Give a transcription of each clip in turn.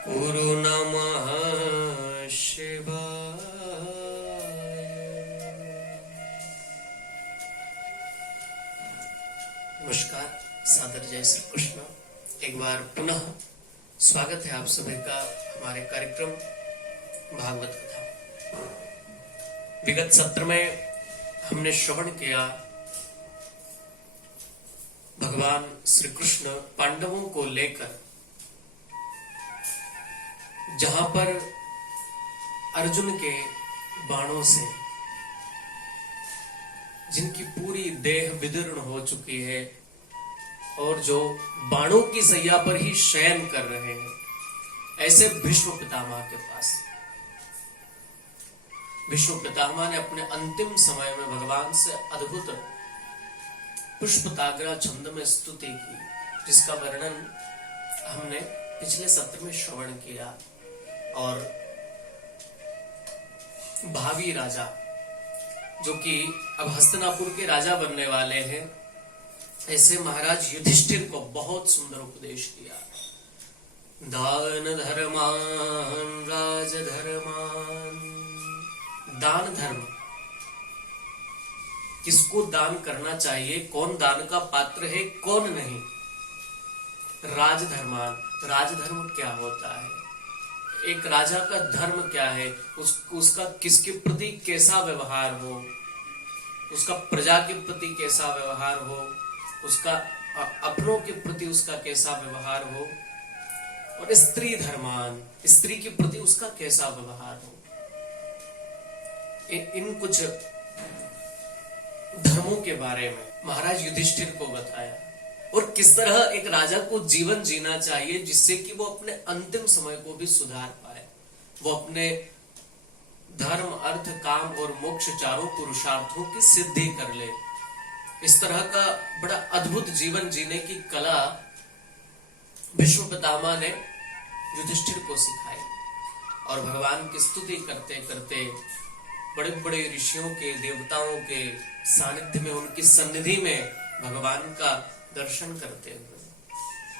गुरु नमः शिवाय। नमस्कार, सादर जय श्री कृष्ण। एक बार पुनः स्वागत है आप सभी का हमारे कार्यक्रम भागवत कथा। विगत सत्र में हमने श्रवण किया भगवान श्री कृष्ण पांडवों को लेकर जहां पर अर्जुन के बाणों से जिनकी पूरी देह विदीर्ण हो चुकी है और जो बाणों की सैया पर ही शयन कर रहे हैं, ऐसे भीष्म पितामह के पास भीष्म पितामह ने अपने अंतिम समय में भगवान से अद्भुत पुष्पताग्रा छंद में स्तुति की, जिसका वर्णन हमने पिछले सत्र में श्रवण किया। और भावी राजा जो कि अब हस्तिनापुर के राजा बनने वाले हैं, ऐसे महाराज युधिष्ठिर को बहुत सुंदर उपदेश दिया। दान धर्मान राज धर्मान। दान धर्म, किसको दान करना चाहिए, कौन दान का पात्र है कौन नहीं। राजधर्मान, राजधर्म क्या होता है, एक राजा का धर्म क्या है, उसका किसके प्रति कैसा व्यवहार हो, उसका प्रजा के प्रति कैसा व्यवहार हो, उसका अपनों के प्रति उसका कैसा व्यवहार हो, और स्त्री धर्मान, स्त्री के प्रति उसका कैसा व्यवहार हो। इन कुछ धर्मों के बारे में महाराज युधिष्ठिर को बताया और किस तरह एक राजा को जीवन जीना चाहिए जिससे कि वो अपने अंतिम समय को भी सुधार पाए, वो अपने धर्म अर्थ काम और मोक्ष चारों पुरुषार्थों की सिद्धि कर ले। इस तरह का बड़ा अद्भुत जीवन जीने की कला भीष्म पितामह ने युधिष्ठिर को सिखाई। और भगवान की स्तुति करते करते बड़े बड़े ऋषियों के, देवताओं के सानिध्य में, उनकी सन्निधि में भगवान का दर्शन करते हुए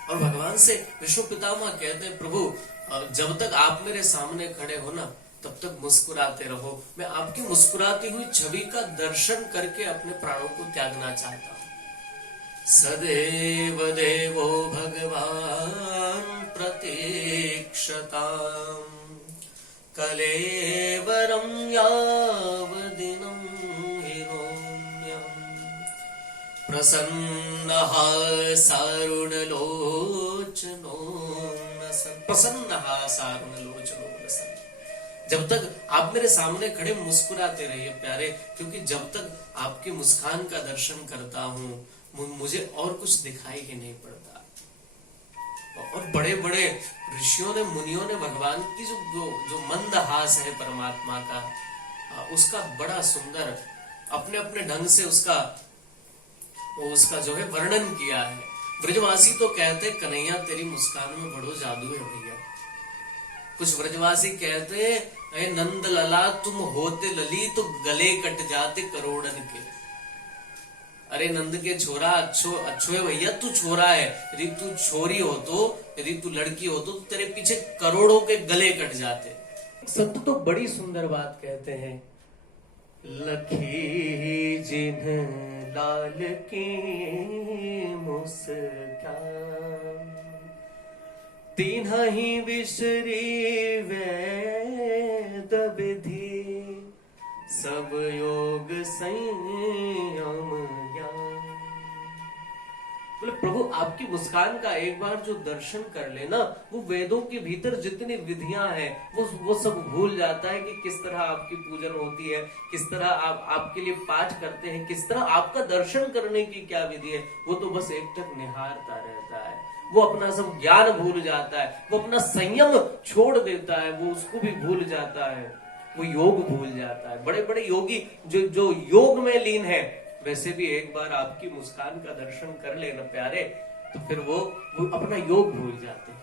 और भगवान से विष्णु पितामह कहते हैं, प्रभु जब तक आप मेरे सामने खड़े हो ना, तब तक मुस्कुराते रहो। मैं आपकी मुस्कुराती हुई छवि का दर्शन करके अपने प्राणों को त्यागना चाहता हूं। सदैव देवो भगवान प्रतीक्षताम् कलेवरं यावदिनं प्रसन्नः सारुणलोचनो नसन्। प्रसन्नः सारुणलोचनो नसन्। जब तक आप मेरे सामने खड़े मुस्कुराते रहिए प्यारे, क्योंकि जब तक आपकी मुस्कान का दर्शन करता हूं मुझे और कुछ दिखाई ही नहीं पड़ता। और बड़े बड़े ऋषियों ने, मुनियों ने भगवान की जो मंदहास है परमात्मा का, उसका बड़ा सुंदर अपने अपने ढंग से उसका जो है वर्णन किया है। ब्रजवासी तो कहते कन्हैया तेरी मुस्कान में बड़ो जादू है भैया। कुछ ब्रजवासी कहते अरे नंद लला तुम होते लली तो गले कट जाते करोड़न के। अरे नंद के छोरा अच्छो है भैया, तू छोरा है, यदि तू छोरी हो तो, यदि तू लड़की हो तो तेरे पीछे करोड़ों के गले कट जाते। संत तो बड़ी सुंदर बात कहते हैं, लखी जिन्ह लाल की मुस्कान तीन्ही विसरी वेद विधि सब योग संयम ज्ञान। बोले प्रभु आपकी मुस्कान का एक बार जो दर्शन कर लेना, वो वेदों के भीतर जितनी विधियां हैं वो सब भूल जाता है कि किस तरह आपकी पूजन होती है, किस तरह आप आपके लिए पाठ करते हैं, किस तरह आपका दर्शन करने की क्या विधि है। वो तो बस एकटक निहारता रहता है, वो अपना सब ज्ञान भूल जाता है, वो अपना संयम छोड़ देता है, वो उसको भी भूल जाता है, वो योग भूल जाता है। बड़े बड़े योगी जो योग में लीन है, वैसे भी एक बार आपकी मुस्कान का दर्शन कर लेना प्यारे, तो फिर वो अपना योग भूल जाते हैं।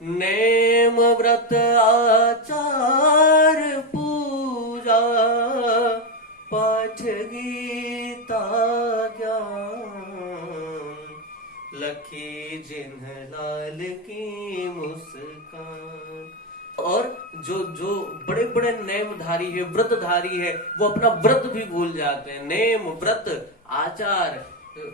नेम व्रत आचार पूजा पाठ गीता ज्ञान लखी जिन्ह लाल की जो जो बड़े बड़े नेमधारी है, व्रतधारी है, वो अपना व्रत भी भूल जाते हैं। नेम, व्रत, आचार,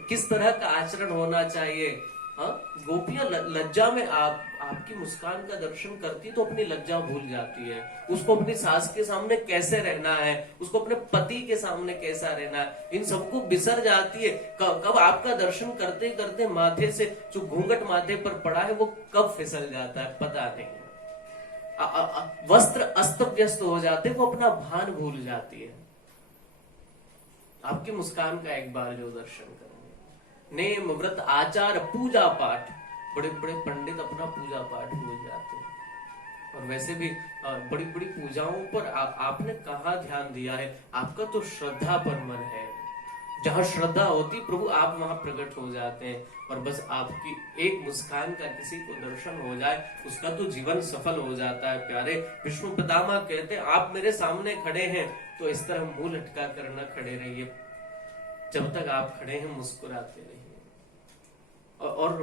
किस तरह का आचरण होना चाहिए। हाँ, गोपियां लज्जा में आपकी मुस्कान का दर्शन करती तो अपनी लज्जा भूल जाती है। उसको अपनी सास के सामने कैसे रहना है, उसको अपने पति के सामने कैसा रहना है, इन सबको बिसर जाती है। कब आपका दर्शन करते करते माथे से जो घूंघट माथे पर पड़ा है वो कब फिसल जाता है पता नहीं। वस्त्र अस्त व्यस्त हो जाते, वो अपना भान भूल जाती है। आपकी मुस्कान का एक बार जो दर्शन करेंगे। नेम, व्रत, आचार, पूजा पाठ, बड़े बड़े पंडित अपना पूजा पाठ भूल जाते हैं। और वैसे भी बड़ी बड़ी पूजाओं पर आपने कहा ध्यान दिया है? आपका तो श्रद्धा पर मन है। जहां श्रद्धा होती प्रभु आप वहां प्रकट हो जाते हैं। और बस आपकी एक मुस्कान का किसी को दर्शन हो जाए, उसका तो जीवन सफल हो जाता है। प्यारे विष्णु पितामह कहते हैं, आप मेरे सामने खड़े हैं तो इस तरह मुंह लटका कर न खड़े रहिए। जब तक आप खड़े हैं मुस्कुराते रहिए। और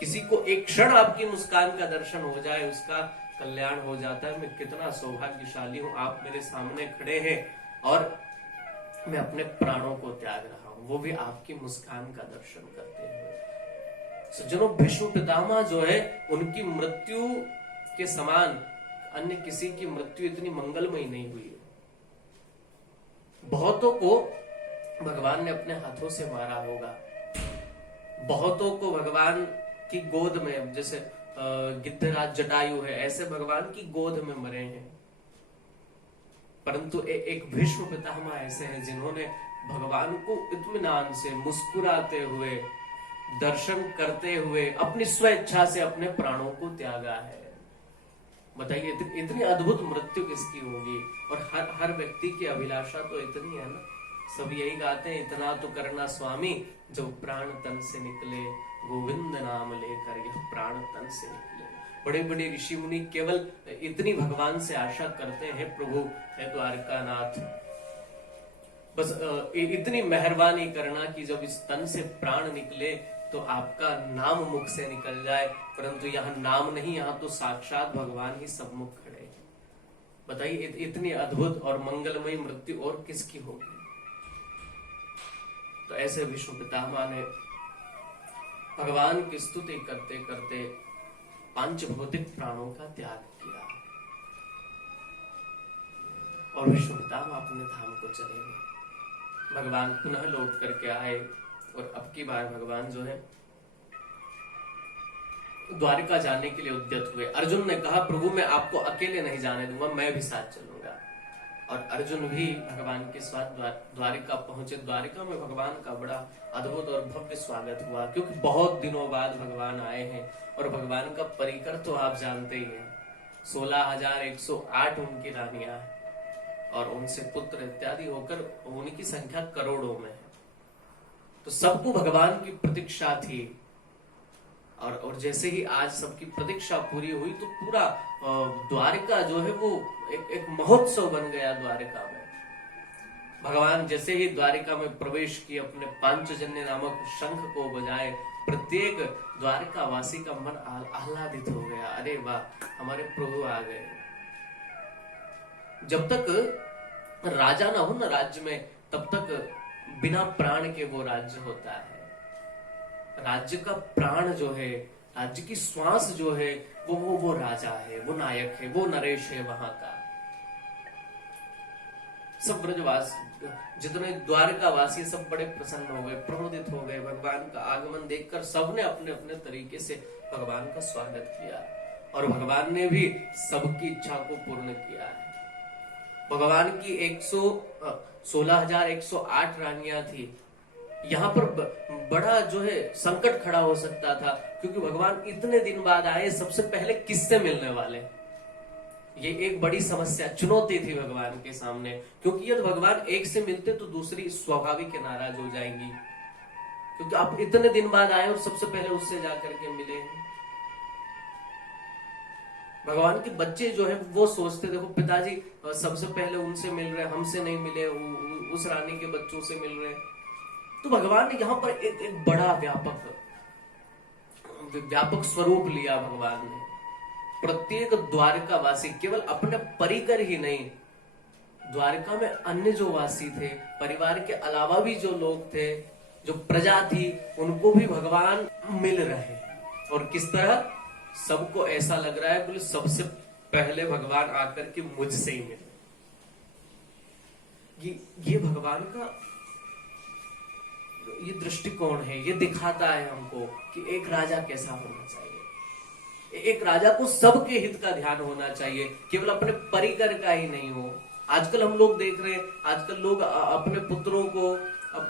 किसी को एक क्षण आपकी मुस्कान का दर्शन हो जाए, उसका कल्याण हो जाता है। मैं कितना सौभाग्यशाली हूं, आप मेरे सामने खड़े हैं और मैं अपने प्राणों को त्याग रहा हूं, वो भी आपकी मुस्कान का दर्शन करते हुए। सज्जनों, भीष्म पितामह जो है, उनकी मृत्यु के समान अन्य किसी की मृत्यु इतनी मंगलमयी नहीं हुई है। बहुतों को भगवान ने अपने हाथों से मारा होगा, बहुतों को भगवान की गोद में, जैसे गिद्धराज जटायु है, ऐसे भगवान की गोद में मरे हैं। परंतु एक भीष्म पितामह ऐसे हैं जिन्होंने भगवान को इत्मीनान से, मुस्कुराते हुए, दर्शन करते हुए, अपनी स्वेच्छा से अपने प्राणों को त्यागा है। बताइए, इतनी अद्भुत मृत्यु किसकी होगी। और हर व्यक्ति की अभिलाषा तो इतनी है ना, सब यही गाते हैं, इतना तो करना स्वामी जो प्राण तन से निकले, गोविंद नाम लेकर यह प्राण तन से निकले। बड़े बड़े ऋषि मुनि केवल इतनी भगवान से आशा करते हैं, प्रभु है द्वारकानाथ, बस इतनी मेहरबानी करना कि जब इस तन से प्राण निकले तो आपका नाम मुख से निकल जाए। परंतु यहाँ नाम नहीं, यहाँ तो साक्षात भगवान ही सबमुख खड़े हैं। बताइए, इतनी अद्भुत और मंगलमयी मृत्यु और किसकी होगी। तो ऐसे विष्णु पितामह ने भगवान की स्तुति करते करते पांच भौतिक प्राणों का त्याग किया और विष्णु पितामह अपने धाम को चले गए। भगवान पुनः लौट करके आए और अब की बार भगवान जो है द्वारिका जाने के लिए उद्यत हुए। अर्जुन ने कहा, प्रभु मैं आपको अकेले नहीं जाने दूंगा, मैं भी साथ चलूंगा। और अर्जुन भी भगवान के साथ द्वारिका पहुंचे। द्वारिका में भगवान का बड़ा अद्भुत और भव्य स्वागत हुआ, क्योंकि बहुत दिनों बाद भगवान आए हैं। और भगवान का परिकर तो आप जानते ही हैं, 16,108 उनकी रानियां हैं और उनसे पुत्र इत्यादि होकर उनकी संख्या करोड़ों में है। तो सबको भगवान की प्रतीक्षा थी। और जैसे ही आज सबकी प्रतीक्षा पूरी हुई तो पूरा द्वारिका जो है वो एक महोत्सव बन गया। द्वारिका में भगवान जैसे ही द्वारिका में प्रवेश किए, अपने पांचजन्य नामक शंख को बजाए, प्रत्येक द्वारिका वासी का मन आह्लादित हो गया। अरे वाह, हमारे प्रभु आ गए। जब तक राजा ना हो ना राज्य में, तब तक बिना प्राण के वो राज्य होता है। राज्य का प्राण जो है, राज्य की श्वास जो है, वो राजा है, वो नायक है, वो नरेश है वहां का। सब ब्रजवास, जितने द्वारका वासी, सब बड़े प्रसन्न हो गए, प्रमोदित हो गए। भगवान का आगमन देखकर सबने अपने अपने तरीके से भगवान का स्वागत किया और भगवान ने भी सबकी इच्छा को पूर्ण किया है। भगवान की 16,108 रानियां थी। यहाँ पर बड़ा जो है संकट खड़ा हो सकता था, क्योंकि भगवान इतने दिन बाद आए, सबसे पहले किससे मिलने वाले। ये एक बड़ी समस्या, चुनौती थी भगवान के सामने, क्योंकि यदि भगवान एक से मिलते तो दूसरी स्वाभाविक नाराज हो जाएंगी, क्योंकि आप इतने दिन बाद आए और सबसे पहले उससे जाकर के मिले। भगवान के बच्चे जो है वो सोचते, देखो पिताजी सबसे पहले उनसे मिल रहे, हमसे नहीं मिले, उस रानी के बच्चों से मिल रहे। तो भगवान ने यहाँ पर एक बड़ा व्यापक स्वरूप लिया भगवान ने। प्रत्येक द्वारकावासी केवल अपने परिकर ही नहीं, द्वारका में अन्य जो वासी थे, परिवार के अलावा भी जो लोग थे, जो प्रजा थी, उनको भी भगवान मिल रहे। और किस तरह सबको ऐसा लग रहा है बोले सबसे पहले भगवान आकर के मुझसे ही मिले। ये भगवान का ये दृष्टिकोण है, ये दिखाता है हमको कि एक राजा कैसा होना चाहिए। एक राजा को सबके हित का ध्यान होना चाहिए, केवल अपने परिकर का ही नहीं हो। आजकल हम लोग देख रहे हैं, आजकल लोग अपने पुत्रों को अब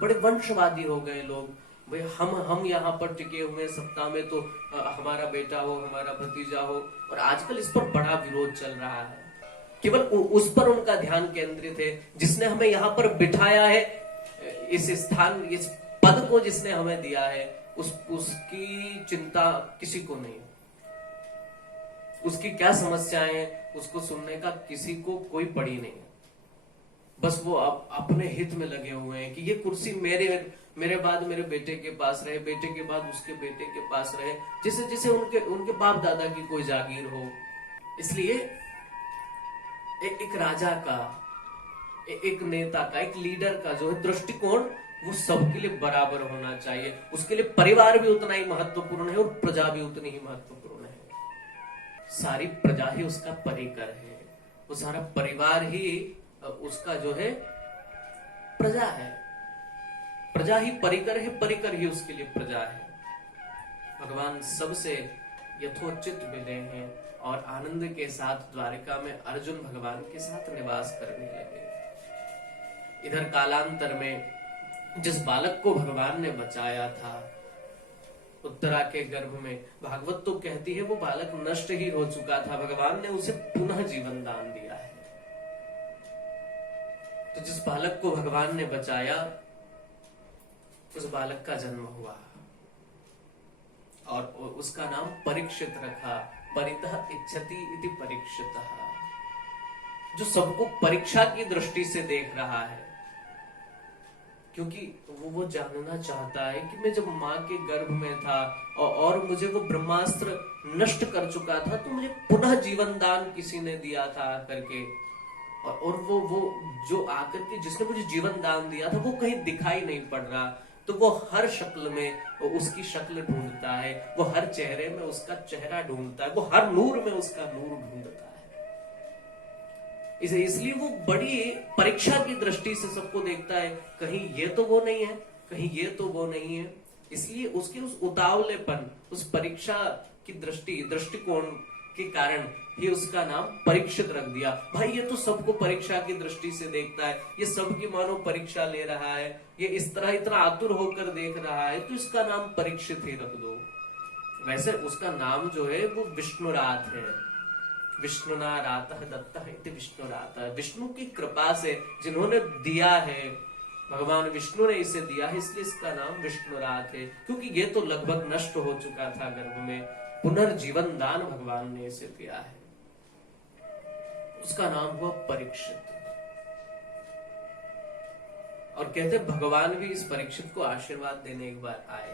बड़े वंशवादी हो गए लोग, भाई हम यहाँ पर टिके हुए सत्ता में तो हमारा बेटा हो, हमारा भतीजा हो। और आजकल इस पर बड़ा विरोध चल रहा है। केवल उस पर उनका ध्यान केंद्रित है जिसने हमें यहाँ पर बिठाया है, इस स्थान, इस पद को जिसने हमें दिया है, उसकी चिंता किसी को नहीं। उसकी क्या समस्याएं हैं उसको सुनने का किसी को कोई पड़ी नहीं है। बस वो अपने हित में लगे हुए हैं कि ये कुर्सी मेरे बाद मेरे बेटे के पास रहे, बेटे के बाद उसके बेटे के पास रहे, जैसे जैसे उनके बाप दादा की कोई जागीर हो। इसलिए एक राजा का, एक नेता का, एक लीडर का जो है दृष्टिकोण, वो सबके लिए बराबर होना चाहिए। उसके लिए परिवार भी उतना ही महत्वपूर्ण है और प्रजा भी उतनी ही महत्वपूर्ण है। सारी प्रजा ही उसका परिकर है, वो सारा परिवार ही उसका जो है प्रजा है। प्रजा ही परिकर है, परिकर ही उसके लिए प्रजा है। भगवान सबसे यथोचित मिले हैं और आनंद के साथ द्वारिका में अर्जुन भगवान के साथ निवास करने लगे। इधर कालांतर में जिस बालक को भगवान ने बचाया था उत्तरा के गर्भ में, भागवत तो कहती है वो बालक नष्ट ही हो चुका था, भगवान ने उसे पुनः जीवन दान दिया है। तो जिस बालक को भगवान ने बचाया, उस बालक का जन्म हुआ और उसका नाम परीक्षित रखा। परितः इच्छति इति परीक्षितः, जो सबको परीक्षा की दृष्टि से देख रहा है, क्योंकि वो जानना चाहता है कि मैं जब माँ के गर्भ में था और मुझे वो ब्रह्मास्त्र नष्ट कर चुका था, तो मुझे पुनः जीवन दान किसी ने दिया था आकर के। और वो जो आकर के जिसने मुझे जीवन दान दिया था वो कहीं दिखाई नहीं पड़ रहा, तो वो हर शक्ल में उसकी शक्ल ढूंढता है, वो हर चेहरे में उसका चेहरा ढूंढता है, वो हर नूर में उसका नूर ढूंढता है। इसलिए वो बड़ी परीक्षा की दृष्टि से सबको देखता है, कहीं ये तो वो नहीं है, कहीं ये तो वो नहीं है। इसलिए उसके उस उतावलेपन, उस परीक्षा की दृष्टिकोण के कारण ही उसका नाम परीक्षित रख दिया। भाई ये तो सबको परीक्षा की दृष्टि से देखता है, ये सबकी मानो परीक्षा ले रहा है, ये इस तरह इतना आतुर होकर देख रहा है, तो इसका नाम परीक्षित ही रख दो। वैसे उसका नाम जो है वो विष्णुरात है। विष्णुना रातः दत्तः इति विष्णुरातः, विष्णु की कृपा से जिन्होंने दिया है, भगवान विष्णु ने इसे दिया है, इसलिए इसका नाम विष्णुरात है। क्योंकि ये तो लगभग नष्ट हो चुका था गर्भ में, पुनर्जीवन दान भगवान ने इसे दिया है, उसका नाम हुआ परीक्षित। और कहते भगवान भी इस परीक्षित को आशीर्वाद देने एक बार आए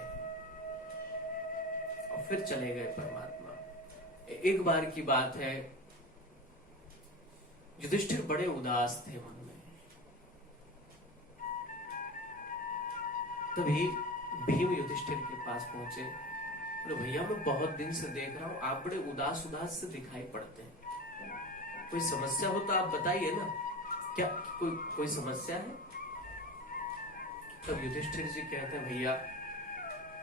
और फिर चले गए परमात्मा। एक बार की बात है, युधिष्ठिर बड़े उदास थे मन में। तभी भीम युधिष्ठिर के पास पहुंचे, बोले भैया मैं बहुत दिन से देख रहा हूं आप बड़े उदास उदास से दिखाई पड़ते हैं, कोई समस्या हो तो आप बताइए ना, क्या कोई समस्या है? तब युधिष्ठिर जी कहते हैं भैया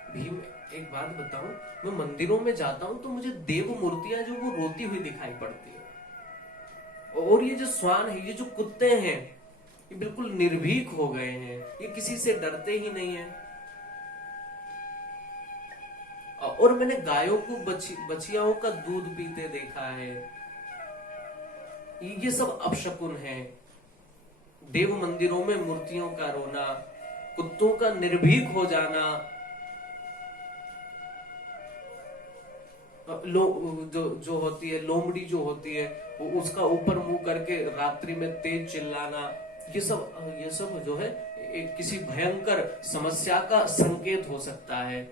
भीम एक बात बताऊं, मैं मंदिरों में जाता हूं तो मुझे देव मूर्तियां जो वो रोती हुई दिखाई पड़ती है, और ये जो श्वान है, ये जो कुत्ते हैं, ये बिल्कुल निर्भीक हो गए हैं, ये किसी से डरते ही नहीं है। और मैंने गायों को बछियाओं का दूध पीते देखा है, ये सब अपशकुन है। देव मंदिरों में मूर्तियों का रोना, कुत्तों का निर्भीक हो जाना, जो होती है लोमड़ी जो होती है वो उसका ऊपर मुंह करके रात्रि में तेज चिल्लाना, ये सब जो है किसी भयंकर समस्या का संकेत हो सकता है।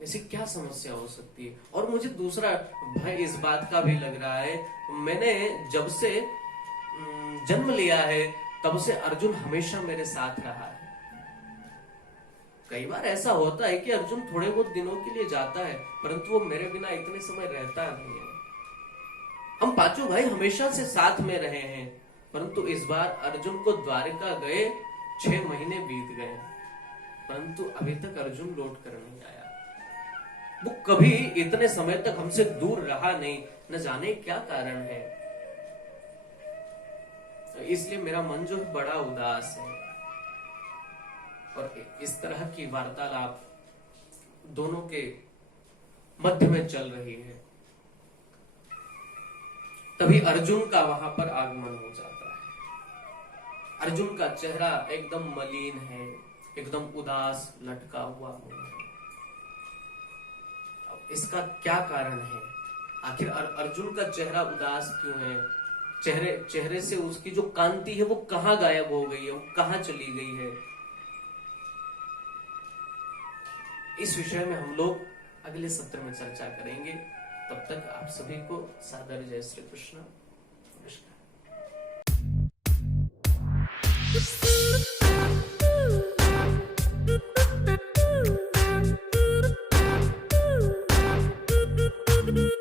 ऐसी क्या समस्या हो सकती है? और मुझे दूसरा भय इस बात का भी लग रहा है, मैंने जब से जन्म लिया है तब से अर्जुन हमेशा मेरे साथ रहा है। कई बार ऐसा होता है कि अर्जुन थोड़े बहुत दिनों के लिए जाता है, परंतु वो मेरे बिना इतने समय रहता नहीं है। हम पांचों भाई हमेशा से साथ में रहे हैं, परंतु इस बार अर्जुन को द्वारिका गए 6 महीने बीत गए, परंतु अभी तक अर्जुन लौट कर नहीं आया। वो कभी इतने समय तक हमसे दूर रहा नहीं, न जाने क्या कारण है। इसलिए मेरा मन जो है बड़ा उदास है। और इस तरह की वार्तालाप दोनों के मध्य में चल रही है, तभी अर्जुन का वहां पर आगमन हो जाता है। अर्जुन का चेहरा एकदम मलिन है, एकदम उदास लटका हुआ है। अब इसका क्या कारण है? आखिर अर्जुन का चेहरा उदास क्यों है? चेहरे से उसकी जो कांति है वो कहां गायब हो गई है, वो कहां चली गई है? इस विषय में हम लोग अगले सत्र में चर्चा करेंगे। तब तक आप सभी को सादर जय श्री कृष्ण। नमस्कार।